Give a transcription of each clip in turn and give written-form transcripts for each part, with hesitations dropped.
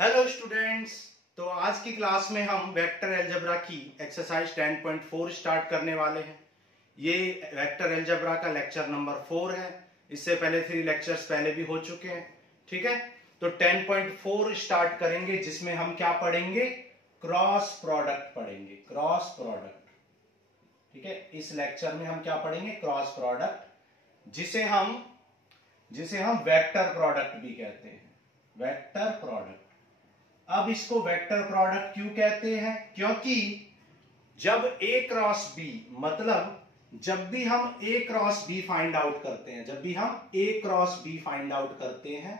Hello students. तो आज की क्लास में हम वेक्टर अलजेब्रा की एक्सरसाइज 10.4 स्टार्ट करने वाले हैं। ये वेक्टर अलजेब्रा का लेक्चर नंबर 4 है। इससे पहले 3 लेक्चर्स पहले भी हो चुके हैं। ठीक है, तो 10.4 स्टार्ट करेंगे जिसमें हम क्या पढ़ेंगे, क्रॉस प्रोडक्ट पढ़ेंगे। क्रॉस प्रोडक्ट, ठीक है। इस लेक्चर में हम क्या पढ़ेंगे, क्रॉस प्रोडक्ट, जिसे हम वेक्टर प्रोडक्ट भी कहते हैं। Vector product. अब इसको वेक्टर प्रोडक्ट क्यों कहते हैं, क्योंकि जब ए क्रॉस बी, मतलब जब भी हम ए क्रॉस बी फाइंड आउट करते हैं,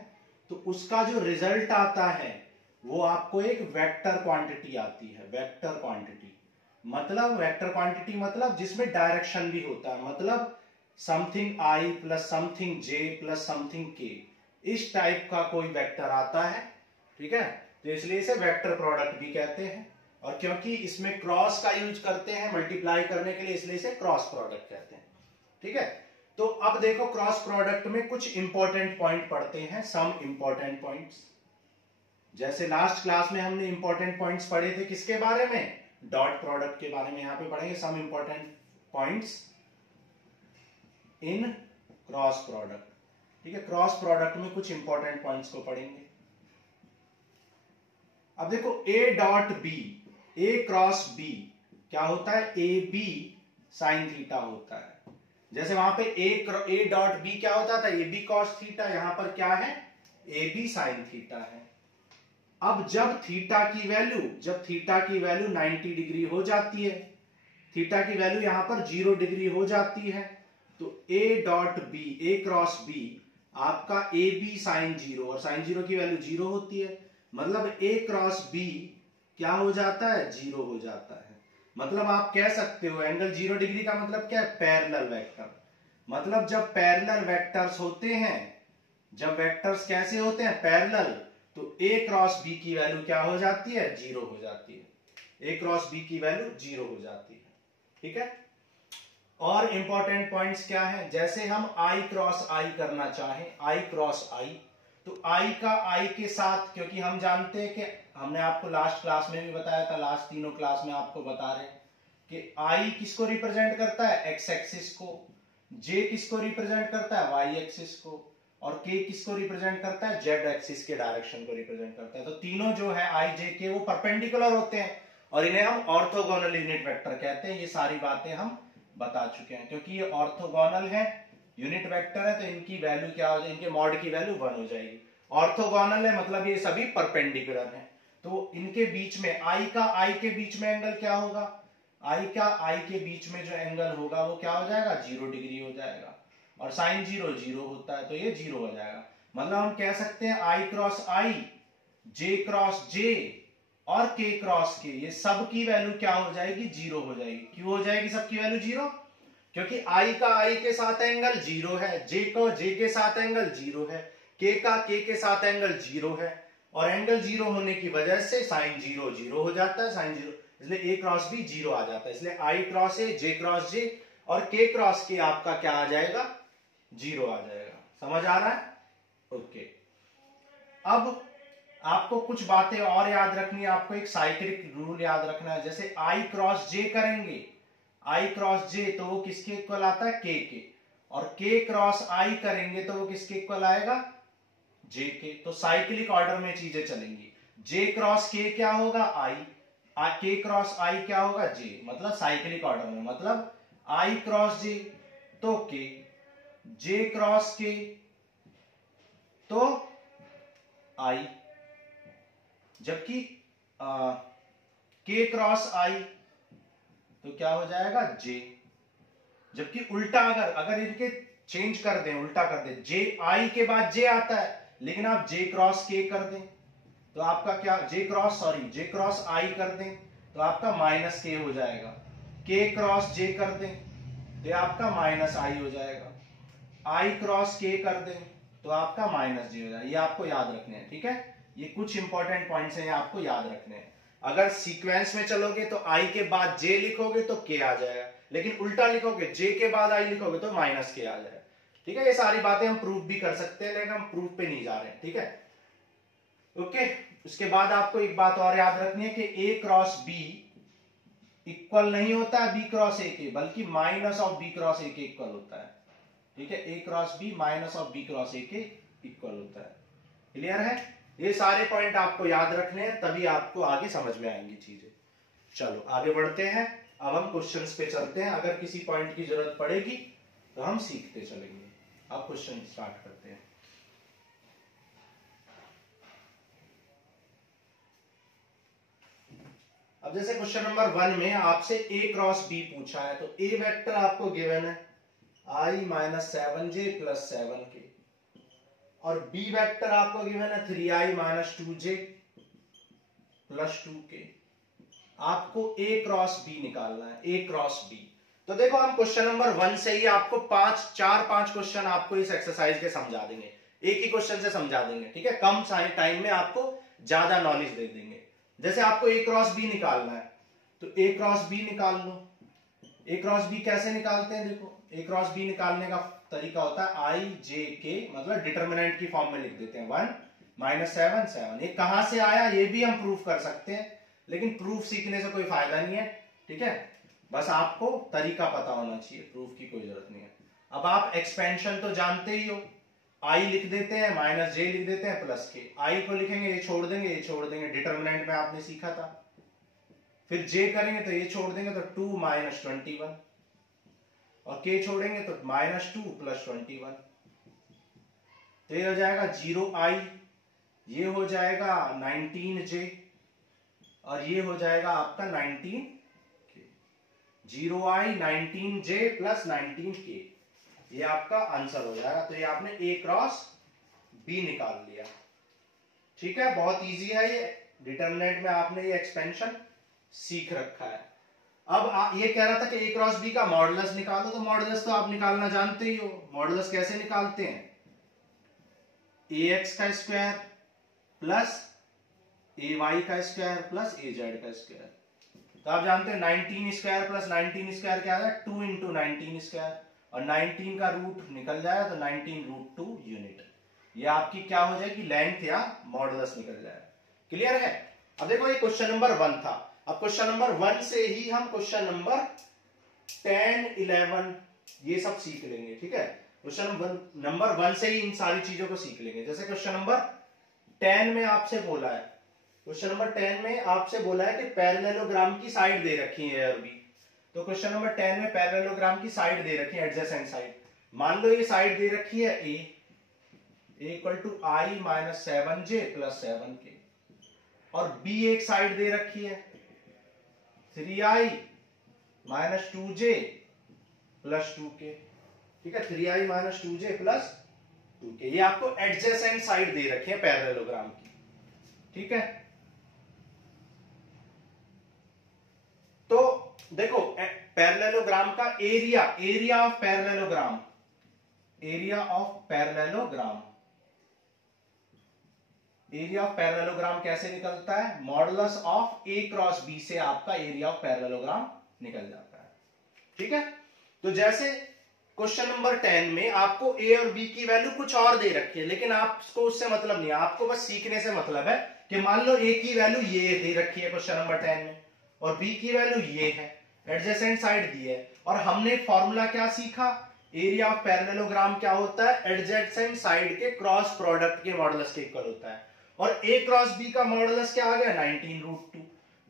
तो उसका जो रिजल्ट आता है वो आपको एक वेक्टर क्वांटिटी आती है। वेक्टर क्वांटिटी मतलब जिसमें डायरेक्शन भी होता है, मतलब something I plus something J plus something के, इस टाइप का कोई वेक्टर आता है। ठीक है, तो इसलिए इसे वेक्टर प्रोडक्ट भी कहते हैं। और क्योंकि इसमें क्रॉस का यूज करते हैं मल्टीप्लाई करने के लिए, इसलिए इसे क्रॉस प्रोडक्ट कहते हैं। ठीक है, तो अब देखो क्रॉस प्रोडक्ट में कुछ इंपॉर्टेंट पॉइंट पढ़ते हैं, सम इंपॉर्टेंट पॉइंट्स। जैसे लास्ट क्लास में हमने इंपॉर्टेंट पॉइंट्स पढ़े थे किसके बारे में, डॉट प्रोडक्ट के बारे में। यहां पे पढ़ेंगे some important points in cross product. ठीक है, क्रॉस प्रोडक्ट में कुछ इंपॉर्टेंट पॉइंट्स को पढ़ेंगे। अब देखो A dot B, A cross B क्या होता है, ए बी साइन थीटा होता है। जैसे वहां पे ए डॉट बी क्या होता था, ए बी कॉस थीटा, यहां पर क्या है, ए बी साइन थीटा है। अब जब थीटा की वैल्यू 90 डिग्री हो जाती है, थीटा की वैल्यू यहां पर 0 डिग्री हो जाती है, तो A dot B, A cross B आपका ए बी साइन 0, और साइन 0 की वैल्यू 0 होती है, मतलब ए क्रॉस बी क्या हो जाता है, 0 हो जाता है। मतलब आप कह सकते हो एंगल 0 डिग्री का मतलब क्या है, पैरेलल वेक्टर। मतलब जब पैरेलल वेक्टर्स होते हैं, जब वेक्टर्स कैसे होते हैं, पैरेलल, तो ए क्रॉस बी की वैल्यू क्या हो जाती है, 0 हो जाती है। ए क्रॉस बी की वैल्यू 0 हो जाती है। ठीक है, और इंपॉर्टेंट पॉइंट्स क्या है, जैसे हम आई क्रॉस आई करना चाहें, आई क्रॉस आई, तो आई का आई के साथ, क्योंकि हम जानते हैं कि हमने आपको लास्ट क्लास में भी बताया था, लास्ट तीनों क्लास में आपको बता रहे हैं कि आई किसको रिप्रेजेंट करता है, एक्स एक्सिस को, जे किसको रिप्रेजेंट करता है, वाई एक्सिस को, और के किसको रिप्रेजेंट करता है, जेड एक्सिस के डायरेक्शन को रिप्रेजेंट करता है। तो तीनों जो है आई जे के वो परपेंडिकुलर होते हैं और इन्हें हम ऑर्थोगोनल यूनिट वेक्टर कहते हैं। ये सारी बातें हम बता चुके हैं। क्योंकि ये ऑर्थोगोनल है, यूनिट वेक्टर है, तो इनकी वैल्यू क्या हो जाएगी, इनके मॉड की वैल्यू 1 हो जाएगी। ऑर्थोगोनल है मतलब ये सभी परपेंडिकुलर हैं, तो इनके बीच में आई का आई के बीच में एंगल क्या होगा, आई का आई के बीच में जो एंगल होगा वो क्या हो जाएगा, 0 डिग्री हो जाएगा, और साइन 0 0 होता है, तो ये 0 हो जाएगा। मतलब हम कह सकते हैं आई क्रॉस आई, जे क्रॉस जे और के क्रॉस के, ये सब की वैल्यू क्या हो जाएगी, 0 हो जाएगी। क्यों हो जाएगी सबकी वैल्यू 0, क्योंकि आई का आई के साथ एंगल 0 है, जे को जे के साथ एंगल 0 है, के का के के साथ एंगल 0 है, और एंगल 0 होने की वजह से साइन 0 0 हो जाता है, साइन 0, इसलिए ए क्रॉस बी 0 आ जाता है। इसलिए आई क्रॉस ए, जे क्रॉस जे और के क्रॉस के आपका क्या आ जाएगा, 0 आ जाएगा। समझ आ रहा है, ओके। अब आपको कुछ बातें और याद रखनी है, आपको एक साइक्लिक रूल याद रखना है। जैसे आई क्रॉस जे करेंगे, आई क्रॉस जे तो वो किसके इक्वल आता है, के, और के क्रॉस आई करेंगे तो वो किसके इक्वल आएगा, जे के। तो साइक्लिक ऑर्डर में चीजें चलेंगी। जे क्रॉस के क्या होगा, आई, के क्रॉस आई क्या होगा, जे, मतलब साइक्लिक ऑर्डर में, मतलब आई क्रॉस जे तो के, जे क्रॉस के तो आई, जबकि के क्रॉस आई तो क्या हो जाएगा, जे। जबकि उल्टा अगर इनके चेंज कर दें, उल्टा कर दें, जे आई के बाद जे आता है, लेकिन आप जे क्रॉस के कर दें तो आपका क्या, जे क्रॉस आई कर दें तो आपका माइनस के हो जाएगा, के क्रॉस जे कर दें तो आपका माइनस आई हो जाएगा, आई क्रॉस के कर दें तो आपका माइनस जे हो जाएगा। ये आपको याद रखने हैं। ठीक है, ये कुछ इंपॉर्टेंट पॉइंट्स हैं, आपको याद रखने हैं। अगर सीक्वेंस में चलोगे तो आई के बाद जे लिखोगे तो के आ जाएगा, लेकिन उल्टा लिखोगे, जे के बाद आई लिखोगे तो माइनस के आ जाएगा। ठीक है, ये सारी बातें हम प्रूफ भी कर सकते हैं, लेकिन हम प्रूफ पे नहीं जा रहे हैं। ठीक है, ओके। उसके बाद आपको एक बात और याद रखनी है कि ए क्रॉस बी इक्वल नहीं होता है बी क्रॉस ए के, बल्कि minus of B cross A के इक्वल होता है। ठीक है, A cross B minus of B cross A के इक्वल होता है। क्लियर है? ये सारे पॉइंट आपको याद रखने हैं, तभी आपको आगे समझ में आएंगी चीजें। चलो आगे बढ़ते हैं, अब हम क्वेश्चंस पे चलते हैं। अगर किसी पॉइंट की जरूरत पड़ेगी तो हम सीखते चलेंगे। अब क्वेश्चन स्टार्ट करते हैं। अब जैसे क्वेश्चन नंबर 1 में आपसे a क्रॉस b पूछा है, तो a वेक्टर आपको गिवन है i minus 7j plus 7k, और b वेक्टर आपको गिवन है 3i minus 2j plus 2k। आपको a क्रॉस b निकालना है, a क्रॉस b। तो देखो हम क्वेश्चन नंबर 1 से ही आपको 4-5 क्वेश्चन आपको इस एक्सरसाइज के समझा देंगे, एक ही क्वेश्चन से समझा देंगे। ठीक है, कम टाइम में आपको ज्यादा नॉलेज दे देंगे। जैसे आपको a क्रॉस b निकालना है, तो a क्रॉस b निकाल लो। a क्रॉस b कैसे निकालते हैं? देखो a क्रॉस b निकालने का तरीका होता है i j k, मतलब डिटर्मिनेंट की फॉर्म में लिख देते हैं 1 माइनस 7 7। ये कहां से आया ये भी हम प्रूफ कर सकते हैं, लेकिन प्रूफ सीखने से कोई फायदा नहीं है। ठीक है, बस आपको तरीका पता होना चाहिए, प्रूफ की कोई जरूरत नहीं है। अब आप एक्सपेंशन तो जानते ही हो, आई लिख देते हैं माइनस जे लिख देते हैं प्लस के। आई को लिखेंगे, ये छोड़ देंगे, ये छोड़ देंगे, डिटर्मिनेंट में आपने सीखा था। फिर जे करेंगे तो ये छोड़ देंगे तो 2 माइनस 21, और के छोड़ेंगे तो माइनस 2 प्लस 21। तो ये हो जाएगा 0i, ये हो जाएगा 19j, और ये हो जाएगा आपका 19k। 0i 19j plus 19k, ये आपका आंसर हो जाएगा। तो ये आपने a क्रॉस b निकाल लिया। ठीक है, बहुत इजी है ये, डिटरमिनेंट में आपने ये एक्सपेंशन सीख रखा है। अब ये कह रहा था कि a क्रॉस b का मॉडुलस निकालो, तो मॉडुलस तो आप निकालना जानते ही हो। मॉडुलस कैसे निकालते हैं? ax का स्क्वायर प्लस ay का स्क्वायर प्लस az का स्क्वायर। तो आप जानते हैं 19 स्क्वायर प्लस 19 स्क्वायर क्या है? 2 इंटू 19 स्क्वायर, और 19 का रूट निकल जाएगा तो 19 रूट 2 यूनिट। ये आपकी क्या हो जाएगी? लेंथ या मॉडुलस निकल जाएगा। क्लियर है? अब देखो ये क्वेश्चन नंबर 1 था। अब क्वेश्चन नंबर 1 से ही हम क्वेश्चन नंबर 10 11 ये सब सीख लेंगे। ठीक है, क्वेश्चन नंबर 1 से ही इन सारी चीजों को सीख लेंगे। जैसे क्वेश्चन नंबर 10 में आपसे बोला है, क्वेश्चन नंबर 10 में आपसे बोला है कि पैरेललोग्राम की साइड दे रखी है a और b। तो क्वेश्चन नंबर 10 में पैरेललोग्राम की साइड दे रखी है, एडजेसेंट साइड। मान लो ये साइड दे रखी है a equal to i minus 7j plus 7k, और b एक साइड दे रखी है 3i minus 2j plus 2k। ठीक है, 3i minus 2j plus 2k, ये आपको एडजेसेंट साइड दे रखी है पैरेललोग्राम की। ठीक है, तो देखो पैरेललोग्राम का area of parallelogram, area of parallelogram कैसे निकलता है? Modulus of a cross b से आपका एरिया ऑफ पैरेललोग्राम निकल जाता है। ठीक है, तो जैसे क्वेश्चन नंबर 10 में आपको a और b की वैल्यू कुछ और दे रखी है, लेकिन आपको उससे मतलब नहीं है, आपको बस सीखने से मतलब है कि मान लो a की वैल्यू ये दे रखी है क्वेश्चन नंबर 10 में, और b की वैल्यू ये है, एडजेसेंट साइड दी है, और हमने फॉर्मूला क्या सीखा? एरिया ऑफ पैरेललोग्राम क्या होता है? एडजेसेंट साइड के क्रॉस प्रोडक्ट के मॉडुलस के इक्वल होता है, और a क्रॉस b का मॉडुलस क्या आ गया? 19 रूट 2।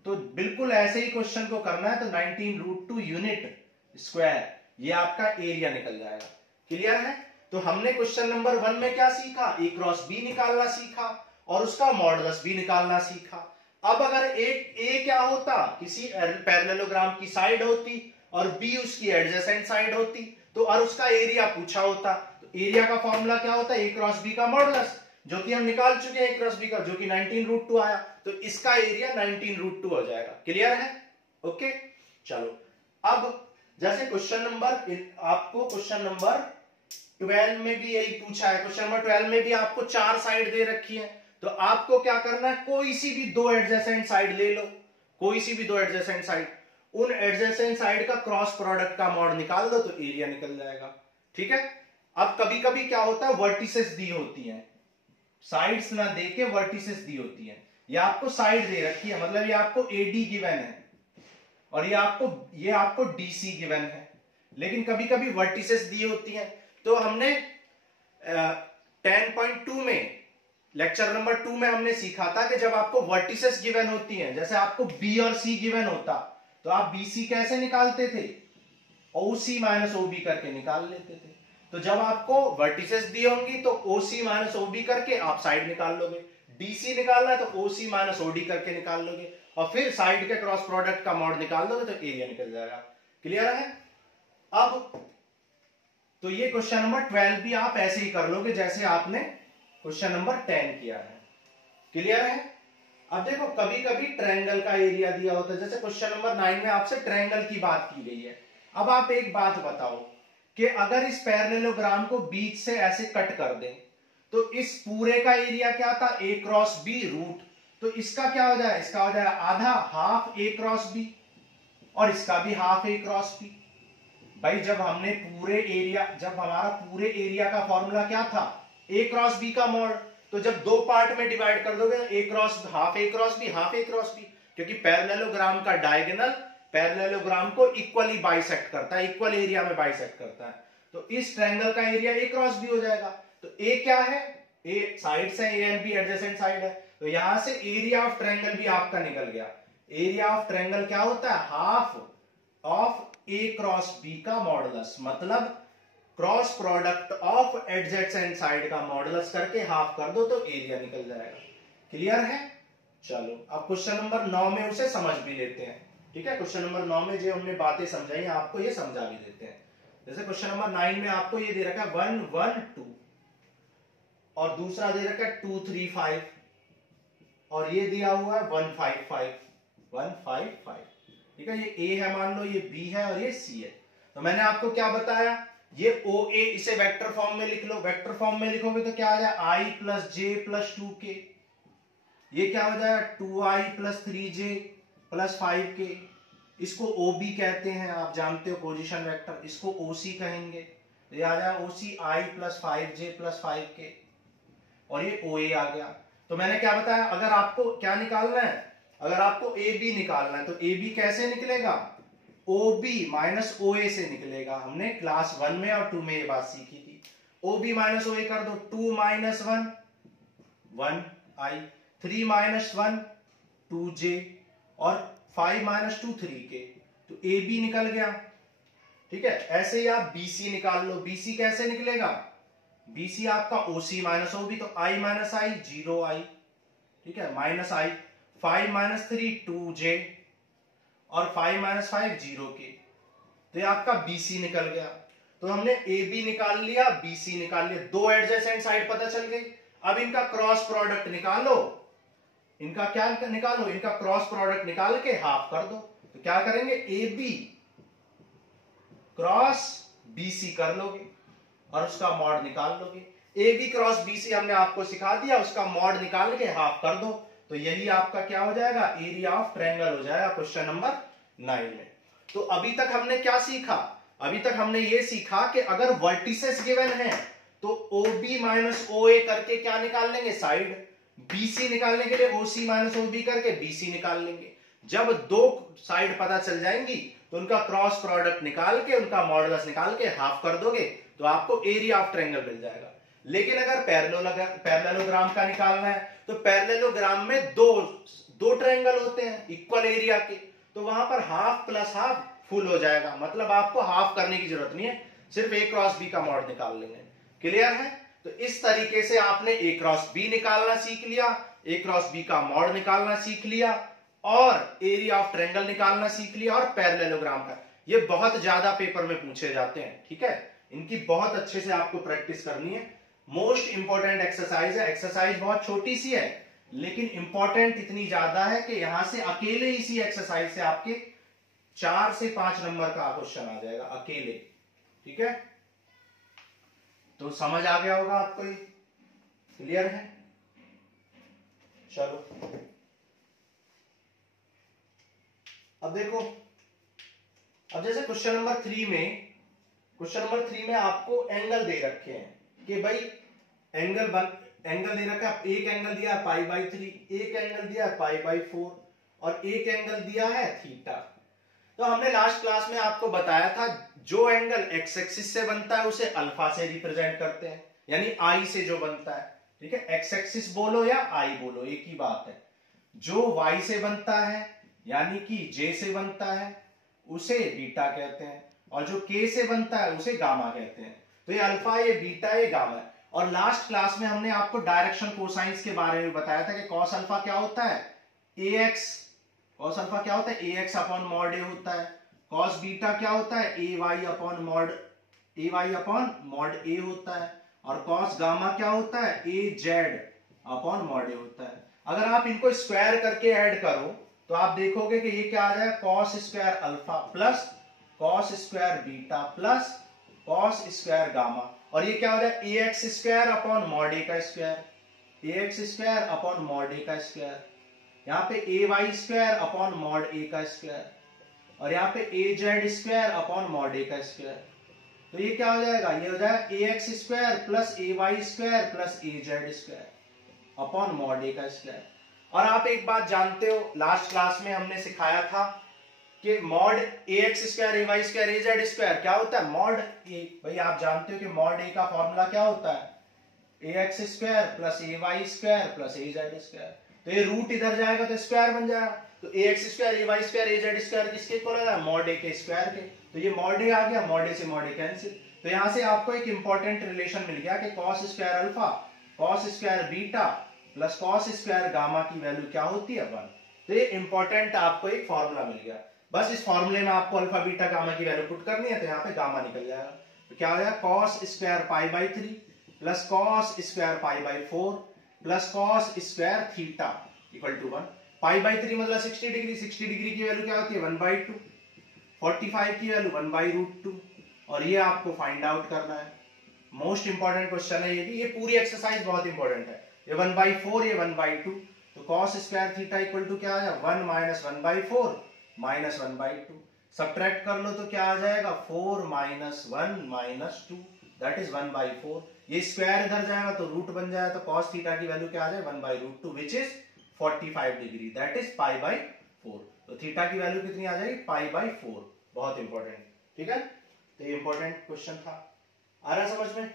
तो बिल्कुल ऐसे ही क्वेश्चन को करना है, तो 19 रूट 2 यूनिट स्क्वायर, ये आपका एरिया निकल जाएगा। क्लियर है? तो हमने क्वेश्चन नंबर 1 में क्या सीखा? a क्रॉस b निकालना सीखा, और उसका मॉडुलस भी निकालना सीखा। अब अगर a क्या होता? किसी पैरेललोग्राम की साइड होती, और b उसकी एडजेसेंट साइड होती, तो और उसका एरिया पूछा होता। तो एरिया का फॉर्मूला क्या होता है? a क्रॉस b का मॉडुलस, जो कि हम निकाल चुके हैं a क्रॉस b का, जो कि 19 रूट 2 आया, तो इसका एरिया 19 रूट 2 हो जाएगा। क्लियर है? ओके, चलो अब जैसे क्वेश्चन नंबर, आपको क्वेश्चन नंबर 12 में भी यही पूछा है। क्वेश्चन नंबर 12 में भी आपको 4 साइड दे रखी है, तो आपको क्या करना है? कोई सी भी 2 एडजेसेंट साइड ले लो, कोई सी भी 2 एडजेसेंट साइड, उन एडजेसेंट साइड का क्रॉस प्रोडक्ट का मॉड निकाल दो, तो एरिया निकल जाएगा। ठीक है, अब कभी कभी क्या होता है? वर्टिसेस दी होती हैं साइड्स ना दे के वर्टिसेस दी होती है। ये आपको साइड दे रखी है, मतलब ये आपको AD गिवन है और ये आपको DC गिवन है, लेकिन कभी कभी वर्टिसेस दी होती हैं। तो हमने 10.2 में लेक्चर नंबर 2 में हमने सीखा था कि जब आपको वर्टिसेस गिवन होती हैं, जैसे आपको B और C गिवन होता, तो आप BC कैसे निकालते थे? OC माइनस OB करके निकाल लेते थे। तो जब आपको वर्टिसेस दी होंगी तो OC माइनस OB करके आप साइड निकाल लोगे, DC निकालना है तो OC माइनस OD करके निकाल लोगे, और फिर साइड के क्रॉस प्रोडक्ट का मॉड निकाल दोगे तो एरिया निकल जाएगा। क्लियर है? अब तो ये क्वेश्चन नंबर 12 भी आप ऐसे ही कर लोगे जैसे आपने क्वेश्चन नंबर 10 किया है। क्लियर है? अब देखो कभी कभी ट्रायंगल का एरिया दिया होता है, जैसे क्वेश्चन नंबर 9 में आपसे ट्रायंगल की बात की गई है। अब आप एक बात बताओ कि अगर इस पैरेललोग्राम को बीच से ऐसे कट कर दें तो इस पूरे का एरिया क्या था? A cross B root. तो इसका क्या हो जाए? इसका हो जाए आधा, हाफ A क्रॉस B, और इसका भी हाफ A क्रॉस B। भाई जब हमारा पूरे एरिया का फॉर्मूला क्या था? A क्रॉस B का मॉड। तो जब दो पार्ट में डिवाइड कर दोगे half A cross B, half A cross B, क्योंकि पैरेललोग्राम का डायगोनल पैरेललोग्राम को इक्वली बाइसेक्ट करता है, इक्वल एरिया में बाइसेक्ट करता है। तो इस ट्रायंगल का एरिया A क्रॉस B हो जाएगा। तो A क्या है? A साइड से A and B adjacent side है, तो यहां से एरिया ऑफ ट्रायंगल भी आपका निकल गया। एरिया ऑफ ट्रायंगल क्या होता है? Half of A cross B का मॉडुलस, मतलब cross product of adjacent side का मॉडुलस करके हाफ कर दो तो एरिया निकल जाएगा। क्लियर है? चलो अब क्वेश्चन नंबर 9 में उसे समझ भी लेते हैं। ठीक है, क्वेश्चन नंबर 9 में जो हमने बातें समझाई आपको ये समझा भी देते हैं। जैसे क्वेश्चन नंबर 9 में आपको ये दे रखा है 1 1 2 और दूसरा दे रखा है 2 3 5 और ये दिया हुआ है 1 5 5 1 5 5। ठीक है, ये A है मान लो, ये B है और ये C है। तो मैंने आपको क्या बताया? ये OA इसे वेक्टर फॉर्म में लिख लो। वेक्टर फॉर्म में लिखोगे तो क्या आ जाए? I plus J plus 2K। ये क्या हो जाएगा? 2I plus 3J plus 5K। इसको OB कहते हैं, आप जानते हो पोजीशन वेक्टर। इसको OC कहेंगे, ये आ जाएगा OC I plus 5J plus 5K और ये OA आ गया। तो मैंने क्या बताया? अगर आपको क्या निकालना है? अगर आपको AB निकालना है तो AB कैसे निकलेगा? OB माइनस OA से निकलेगा। हमने क्लास 1 में और 2 में ये बात सीखी थी। OB माइनस OA कर दो, 2 माइनस 1 1I, 3 माइनस 1 2J और 5 माइनस 2 3K। तो AB निकल गया। ठीक है, ऐसे ही आप BC निकाल लो। BC कैसे निकलेगा? BC आपका OC माइनस OB, तो I माइनस I 0I। ठीक है, माइनस I, 5 माइनस 3 2J और 5 माइनस 5 0K। तो ये आपका BC निकल गया। तो हमने AB निकाल लिया, BC निकाल लिया, दो एडजेसेंट साइड पता चल गई। अब इनका क्रॉस प्रोडक्ट निकालो। इनका क्या निकालो? इनका क्रॉस प्रोडक्ट निकाल के हाफ कर दो। तो क्या करेंगे? AB क्रॉस BC कर लोगे और उसका मॉड निकाल लोगे। AB क्रॉस BC हमने आपको सिखा दिया, उसका मॉड निकाल के हाफ कर दो। तो यही आपका क्या हो जाएगा? एरिया ऑफ ट्रायंगल हो जाएगा क्वेश्चन नंबर 9 में। तो अभी तक हमने क्या सीखा? अभी तक हमने ये सीखा कि अगर वर्टिसेस गिवन है तो OB माइनस OA करके क्या निकाल लेंगे? साइड। BC निकालने के लिए OC माइनस OB करके BC निकाल लेंगे। जब दो साइड पता चल जाएंगी तो उनका क्रॉस प्रोडक्ट निकाल के उनका मॉडुलस निकाल के हाफ कर दोगे तो आपको एरिया ऑफ ट्रायंगल मिल जाएगा। लेकिन अगर पैरेललोग्राम का निकालना है तो पैरेललोग्राम में दो ट्रायंगल होते हैं इक्वल एरिया के, तो वहां पर हाफ प्लस हाफ फुल हो जाएगा। मतलब आपको हाफ करने की जरूरत नहीं है, सिर्फ A क्रॉस B का मॉड निकाल लेंगे। क्लियर है? तो इस तरीके से आपने A क्रॉस B निकालना सीख लिया, A क्रॉस B का मॉड निकालना सीख लिया और एरिया ऑफ ट्रायंगल निकालना सीख लिया और पैरेललोग्राम का। ये बहुत ज्यादा पेपर में पूछे जाते हैं। ठीक है, इनकी बहुत अच्छे से आपको प्रैक्टिस करनी है। मोस्ट इंपॉर्टेंट एक्सरसाइज है। एक्सरसाइज बहुत छोटी सी है लेकिन इंपॉर्टेंट इतनी ज्यादा है कि यहां से अकेले इसी एक्सरसाइज से आपके 4 से 5 नंबर का क्वेश्चन आ जाएगा अकेले। ठीक है, तो समझ आ गया होगा आपको, ये क्लियर है? चलो अब देखो, अब जैसे क्वेश्चन नंबर 3 में आपको एंगल दे रखे हैं कि भाई एंगल दे रखा है, एक एंगल दिया है पाई बाई 3, एक एंगल दिया है पाई बाई 4 और एक एंगल दिया है थीटा। तो हमने लास्ट क्लास में आपको बताया था जो एंगल एक्स एक्सिस से बनता है उसे अल्फा से रिप्रेजेंट करते हैं, यानी आई से जो बनता है, ठीक है, एक्स एक्सिस बोलो या आई बोलो एक ही बात है। जो वाई से बनता है यानी कि जे से बनता है उसे बीटा कहते हैं, और जो के से बनता है उसे गामा कहते हैं। तो ये अल्फा, ये बीटा, ये गामा है। और लास्ट क्लास में हमने आपको डायरेक्शन कोसाइंस के बारे में बताया था कि कॉस अल्फा क्या होता है, ax, कॉस अल्फा क्या होता है ax अपॉन मॉड ए होता है। कॉस बीटा क्या होता है ay अपॉन मॉड ए होता है। और कॉस गामा क्या होता है az अपॉन मॉड ए होता है। अगर आप इनको स्क्वायर करके ऐड करो तो आप देखोगे कि ये क्या आ जाएगा, cos square alpha plus cos square beta plus cos square gamma, और ये क्या हो जाए ax square upon mod A का square, ax square upon mod A का स्क्वायर, यहाँ पे ay square upon mod A का स्क्वायर, और यहाँ पे az square upon mod A का स्क्वायर। तो ये क्या हो जाएगा, ये हो जाएगा ax square plus ay square plus az square upon mod A का स्क्वायर। और आप एक बात जानते हो, लास्ट क्लास में हमने सिखाया था कि mod ax square ay square az square क्या होता है, मॉड ए। भाई आप जानते हो कि मॉड ए का फॉर्मूला क्या होता है ax square plus ay square plus az square. तो ये रूट इधर जाएगा तो स्क्वायर बन जाएगा, तो ax square ay square az square किसके इक्वल है, मॉड ए के स्क्वायर के। तो ये मॉड ए आ गया, मॉड ए से मॉड ए कैंसिल। तो यहां से आपको एक इंपॉर्टेंट रिलेशन मिल गया कि cos square alpha cos square beta plus cos square gamma की वैल्यू क्या होती है 1। तो ये इंपॉर्टेंट आपको एक फॉर्मूला मिल गया। बस इस फॉर्मूले में आपको अल्फा बीटा गामा की वैल्यू पुट करनी है, तो यहाँ पे गामा निकल जाएगा। तो क्या हो जाएगा, cos square pi by 3 plus cos square pi by 4 plus cos square theta equal to 1। Pi by 3 मतलब 60 डिग्री, 60 डिग्री की वैल्यू क्या होती है 1/2, 45 की वैल्यू 1/√2, और ये आपको फाइंड आउट करना है। मोस्ट इंपॉर्टेंट क्वेश्चन है ये भी, ये पूरी एक्सरसाइज बहुत इंपॉर्टेंट है। ये 1/4, ये 1/2, तो cos square theta equal to क्या आ जाएगा 1 माइनस 1/4 माइनस 1/2, सब्ट्रैक्ट कर लो तो क्या आ जाएगा 4 माइनस 1 माइनस 2 दैट इज 1/4। ये स्क्वायर इधर जाएगा तो रूट बन जाएगा, तो कॉस थीटा की वैल्यू क्या आ जाए 1/√2 which is 45 degree that is π/4। तो थीटा की वैल्यू कितनी आ जाएगी π/4। बहुत इंपॉर्टेंट, ठीक है। तो ये इंपॉर्टेंट क्वेश्चन था, आ रहा समझ में।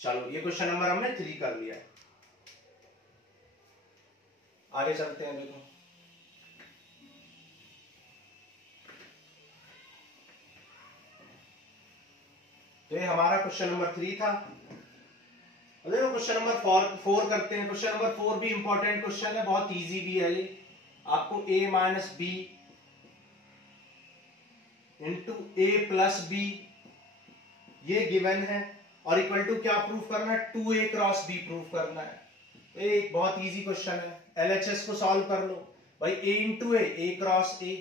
चलो ये क्वेश्चन नंबर हमने 3 कर लिया, आगे चलते हैं। देखो तो ये हमारा क्वेश्चन नंबर 3 था। देखो क्वेश्चन नंबर 4 करते हैं। क्वेश्चन नंबर 4 भी इंपॉर्टेंट क्वेश्चन है, बहुत इजी भी है ये। आपको a minus B into A plus B ये गिवन है, और इक्वल टू क्या प्रूफ करना है 2a क्रॉस b प्रूफ करना है। एक बहुत इजी क्वेश्चन है, LHS को सॉल्व कर लो भाई। a into A cross a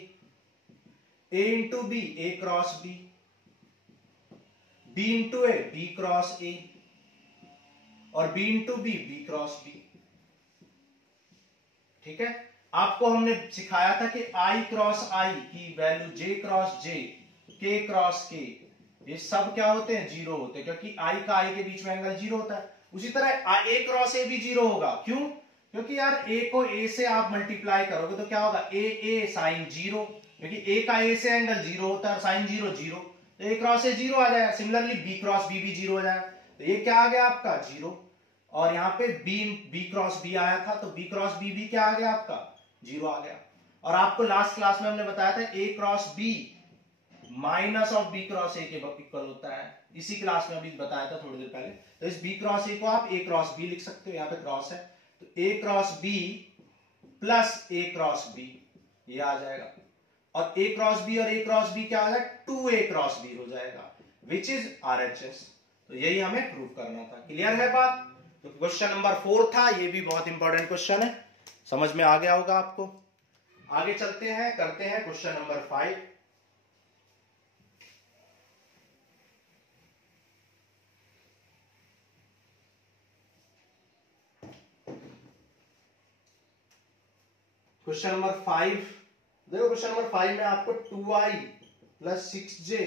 into B a cross b, b into A b cross a, और b into B b cross b, ठीक है। आपको हमने सिखाया था कि i क्रॉस i की value j cross j, k cross k, ये सब क्या होते हैं जीरो होते हैं, क्योंकि i का i के बीच में एंगल जीरो होता है। उसी तरह a क्रॉस a भी जीरो होगा, क्यों, क्योंकि यार a को a से आप मल्टीप्लाई करोगे तो क्या होगा a साइन जीरो, क्योंकि a का a से एंगल जीरो होता है, साइन जीरो जीरो, तो a क्रॉस a जीरो आ जाएगा। सिमिलरली b क्रॉस b भी जीरो हो जाएगा, तो ये क्या आ गया आपका जीरो, और यहाँ पे b क्रॉस b आया था तो b क्रॉस b भी क्या आ गया आपका जीरो आ गया। और आपको लास्ट क्लास में हमने बताया था a cross b minus of b cross a के इक्वल होता है, इसी क्लास में अभी बताया था थोड़ी देर पहले। तो इस b क्रॉस a को आप a क्रॉस b लिख सकते हो, यहाँ पे क्रॉस है तो a cross b plus a cross b ये आ जाएगा, और a क्रॉस b और a क्रॉस b क्या आ जाएगा 2a क्रॉस b हो जाएगा विच इज RHS। तो यही हमें प्रूव करना था। क्लियर है बात। तो क्वेश्चन नंबर 4 था, ये भी बहुत इंपॉर्टेंट क्वेश्चन है, समझ में आ गया होगा आपको। आगे चलते हैं, करते हैं क्वेश्चन नंबर 5। क्वेश्चन नंबर 5 देखो, क्वेश्चन नंबर 5 में आपको 2i plus 6j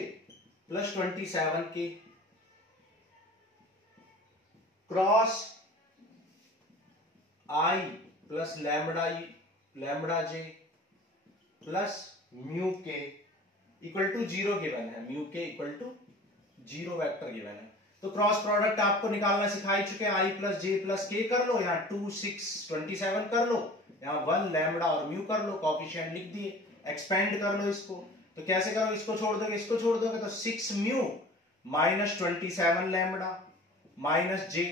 plus 27k cross I plus lambda J plus mu K equal to 0 given है, mu K equal to 0 vector given है। तो क्रॉस प्रोडक्ट आपको निकालना सिखा ही चुके हैं, आई प्लस जे प्लस के कर लो, यहाँ 2 6 27 कर लो, यहाँ 1 लैम्बडा और म्यू कर लो, कोफिशिएंट लिख दिए, एक्सपेंड कर लो इसको। तो कैसे करो, इसको छोड़ दोगे इसको छोड़ दोगे तो 6 म्यू माइनस 27 लैम्बडा माइनस जे,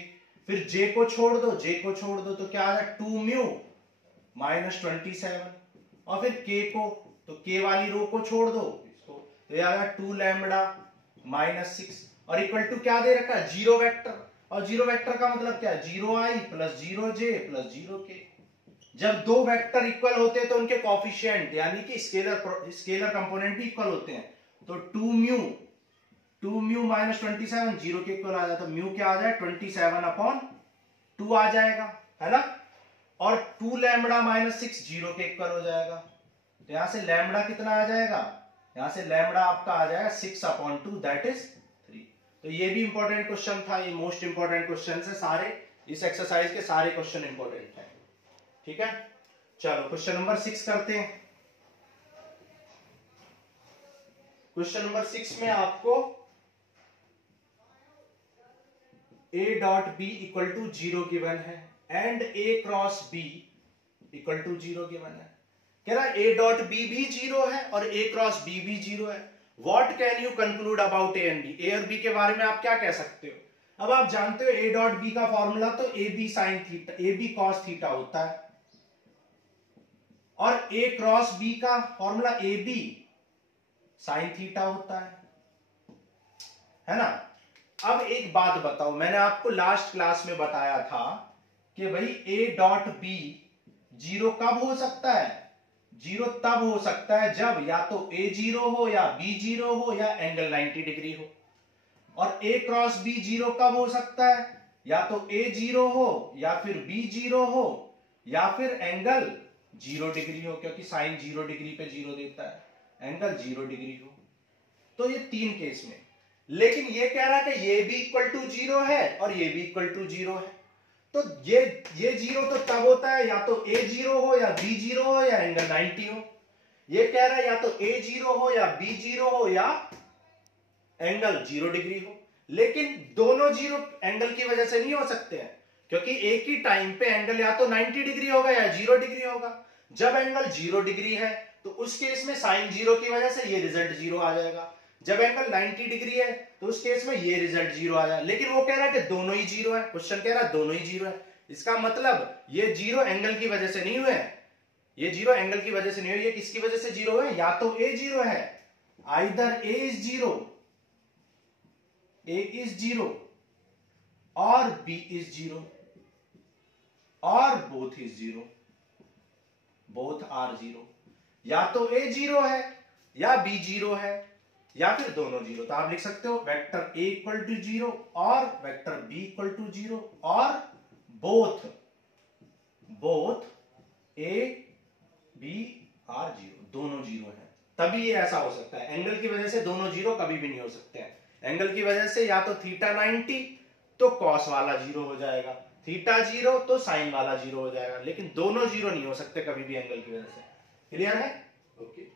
फिर जे को छोड़ दो, जे को छोड़ दो तो क्या आ जाए 2 म्यू माइनस 27, और फिर के को, तो के वाली रो को छोड़ दो इसको, तो ये आ जाए 2 लैम्बडा माइनस 6 और इक्वल टू क्या दे रखा है 0 वेक्टर, और 0 वेक्टर का मतलब क्या है 0 आई प्लस 0 जे प्लस 0 के। जब दो वेक्टर इक्वल होते हैं तो उनके कोफिशिएंट यानी कि स्केलर कंपोनेंट भी इक्वल होते हैं, तो 2 म्यू माइनस 27 0 के इक्वल आ जाता है, म्यू क्या आ जाए 27 अपॉन 2 आ जाएगा, है ना, और 2 लैम्बडा माइनस 6 0 के इक्वल हो जाएगा। तो यहां से लैम्बडा कितना आ जाएगा, यहां से लैम्बडा आपका आ जाएगा 6 अपॉन 2 दैट इज 3। तो ये भी इंपॉर्टेंट क्वेश्चन था, ये मोस्ट इंपॉर्टेंट क्वेश्चन है सारे, इस एक्सरसाइज के सारे क्वेश्चन इंपॉर्टेंट है। ठीक है, चलो क्वेश्चन नंबर 6 करते हैं। क्वेश्चन नंबर 6 में आपको a dot B equal to 0 given है and a cross b equal to 0 given है। कह रहा है a डॉट b भी 0 है और a क्रॉस b भी 0 है। What can you conclude about a and b, a और b के बारे में आप क्या कह सकते हो। अब आप जानते हो a डॉट b का फॉर्मूला तो A B sine theta, A B cos theta होता है, और a क्रॉस b का formula A B sine theta होता है ना। अब एक बात बताओ, मैंने आपको लास्ट क्लास में बताया था कि भाई a डॉट b 0 कब हो सकता है, 0 तब हो सकता है जब या तो a 0 हो या b 0 हो या एंगल 90 डिग्री हो, और a क्रॉस b 0 कब हो सकता है, या तो a 0 हो या फिर b 0 हो या फिर एंगल 0 डिग्री हो, क्योंकि साइन 0 डिग्री पे 0 देता है, एंगल 0 डिग्री हो। तो ये 3 केस में, लेकिन ये कह रहा है कि ये भी इक्वल टू 0 है और ये भी इक्वल टू 0 है, तो ये 0 तो तब होता है या तो a 0 हो या b 0 हो या एंगल 90 हो। ये कह रहा है या तो a 0 हो या b 0 हो या एंगल 0 डिग्री हो, लेकिन दोनों 0 एंगल की वजह से नहीं हो सकते हैं, क्योंकि एक ही टाइम पे एंगल या तो 90 डिग्री होगा या 0 डिग्री होगा। जब एंगल 0 डिग्री है तो उस केस में साइन 0 की वजह से ये रिजल्ट 0 आ जाएगा, जब एंगल 90 डिग्री है तो उस केस में ये रिजल्ट 0 आ जाएगा। लेकिन वो कह रहा है कि दोनों ही 0 है, क्वेश्चन कह रहा है दोनों ही 0 है, इसका मतलब ये 0 एंगल की वजह से नहीं हुए, ये 0 एंगल की वजह से नहीं हुए, ये किसकी वजह से 0 है, या तो a 0 है, either a is 0, a is 0 और b इज 0 और बोथ इज 0, बोथ आर 0, या तो a 0 है या b 0 है या फिर दोनों 0। तो आप लिख सकते हो वेक्टर a इक्वल टू 0 और वेक्टर b इक्वल टू 0 और बोथ a b आर 0, दोनों 0 है, तभी ये ऐसा हो सकता है। एंगल की वजह से दोनों 0 कभी भी नहीं हो सकते हैं। एंगल की वजह से या तो थीटा 90 तो कॉस वाला 0 हो जाएगा, थीटा 0 तो साइन वाला 0 हो जाएगा, लेकिन दोनों 0 नहीं हो सकते कभी भी एंगल की वजह से। क्लियर है, ओके।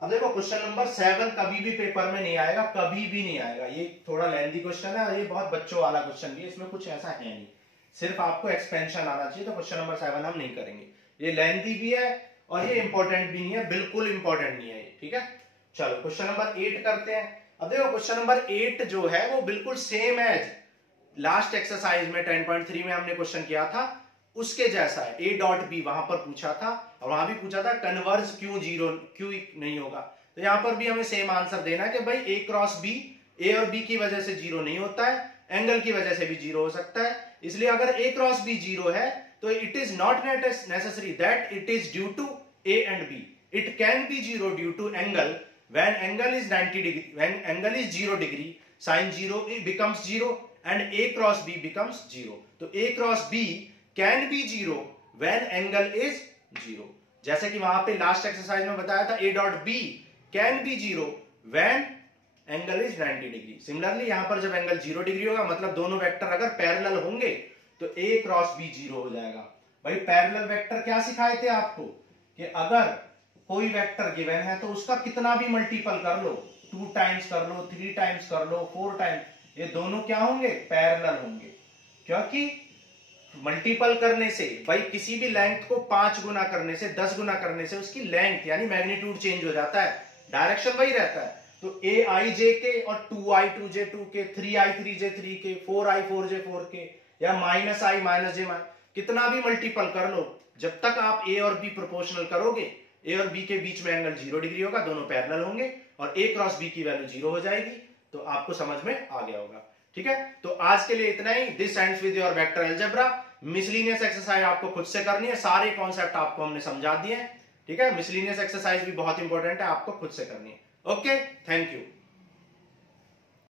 अब देखो क्वेश्चन नंबर 7 कभी भी पेपर में नहीं आएगा, कभी भी नहीं आएगा, ये थोड़ा लेंथी क्वेश्चन है और ये बहुत बच्चों वाला क्वेश्चन भी है, इसमें कुछ ऐसा है नहीं, सिर्फ आपको एक्सपेंशन आना चाहिए। तो क्वेश्चन नंबर 7 हम नहीं करेंगे, ये लेंथी भी है और ये इंपॉर्टेंट भी नहीं है, बिल्कुल इंपॉर्टेंट नहीं है ये। ठीक है, चलो क्वेश्चन नंबर 8 करते हैं। अब देखो क्वेश्चन नंबर 8 जो है वो बिल्कुल सेम एज लास्ट एक्सरसाइज में 10.3 में हमने क्वेश्चन किया था उसके जैसा है। a डॉट बी वहां पर पूछा था और वहां भी पूछा था कन्वर्ज क्यों 0 क्यों नहीं होगा, तो यहां पर भी हमें सेम आंसर देना है कि भाई a क्रॉस b, a और b की वजह से 0 नहीं होता है, एंगल की वजह से भी 0 हो सकता है। इसलिए अगर a क्रॉस b 0 है तो it is not necessary that it is due to a and b, it can be 0 due to angle when angle is 90 degree, when angle is 0 degree, sin 0 becomes 0 and a cross b becomes 0. तो a cross b can be 0 when angle is 0. जैसे कि वहां पे last exercise में बताया था a dot b can be 0 when angle is 90 degree. Similarly यहां पर जब एंगल 0 डिग्री होगा मतलब दोनों वेक्टर अगर पैरेलल होंगे तो a क्रॉस b 0 हो जाएगा। भाई पैरेलल वेक्टर क्या सिखाए थे आपको कि अगर कोई वेक्टर गिवन है तो उसका कितना भी मल्टीपल कर लो, 2 टाइम्स कर लो, 3 टाइम्स कर लो, 4 टाइम्स, ये दोनों क्या होंगे, पैरेलल होंगे। क्योंकि मल्टीपल करने से भाई किसी भी लेंथ को 5 गुना करने से, 10 गुना करने से उसकी लेंथ यानी मैग्नीट्यूड चेंज हो जाता है, डायरेक्शन वही रहता है। तो aij के और 2i2j 2 के, 3i3j 3 के, 4i4j 4 के या -i -j कितना भी मल्टीपल कर लो, जब तक आप a और b प्रोपोर्शनल करोगे, a और b के बीच में एंगल 0 डिग्री होगा, दोनों पैरेलल होंगे और a क्रॉस b की वैल्यू 0 हो जाएगी। तो आपको समझ में आ गया होगा। ठीक है, तो आज के लिए इतना ही। This ends with your vector algebra. Miscellaneous exercise आपको खुद से करनी है, सारे कॉन्सेप्ट आपको हमने समझा दिए हैं। ठीक है, मिसलिनियस एक्सरसाइज भी बहुत इंपॉर्टेंट है, आपको खुद से करनी है। Okay, thank you.